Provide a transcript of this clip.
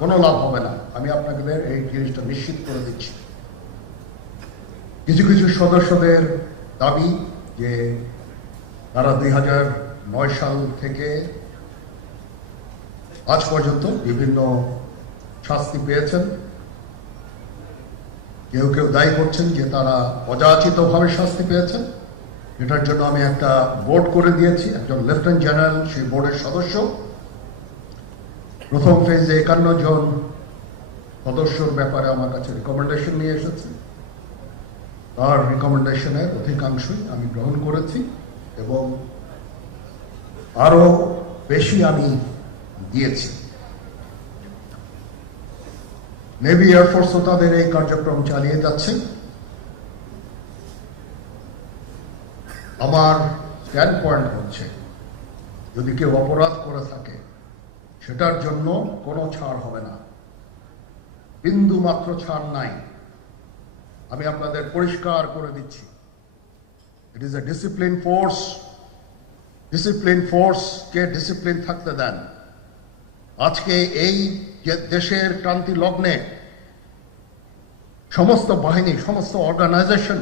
কোনো লাভ হবে না। আমি আপনাদের এই জিনিসটা নিশ্চিত করে দিচ্ছি। কিছু কিছু সদস্যদের দাবি যে তারা 2009 সাল থেকে আজ পর্যন্ত বিভিন্ন শাস্তি পেয়েছেন। কেউ কেউ দায়ী করছেন যে তারা অযাচিতভাবে শাস্তি পেয়েছেন। এটার জন্য আমি একটা বোর্ড করে দিয়েছি, একজন লেফটেন্যান্ট জেনারেল সেই বোর্ডের সদস্য। প্রথম ফেজে 51 জন সদস্যর ব্যাপারে আমার কাছে রিকমেন্ডেশন নিয়ে এসেছে। তার রিকমেন্ডেশনের অধিকাংশই আমি গ্রহণ করেছি এবং আরো বেশি আমি দিয়েছি। নেভি এয়ারফোর্সও তাদের এই কার্যক্রম চালিয়ে যাচ্ছে। আমার স্ট্যান্ড পয়েন্ট হচ্ছে, যদি কেউ অপরাধ করে থাকে সেটার জন্য কোনো ছাড় হবে না, বিন্দু মাত্র ছাড় নাই। আমি আপনাদের পরিষ্কার করে দিচ্ছি, it is a discipline force. Discipline ফোর্সকে ডিসিপ্লিন থাকতে দেন। আজকে এই যে দেশের ক্রান্তি লগ্নে সমস্ত বাহিনী, সমস্ত অর্গানাইজেশন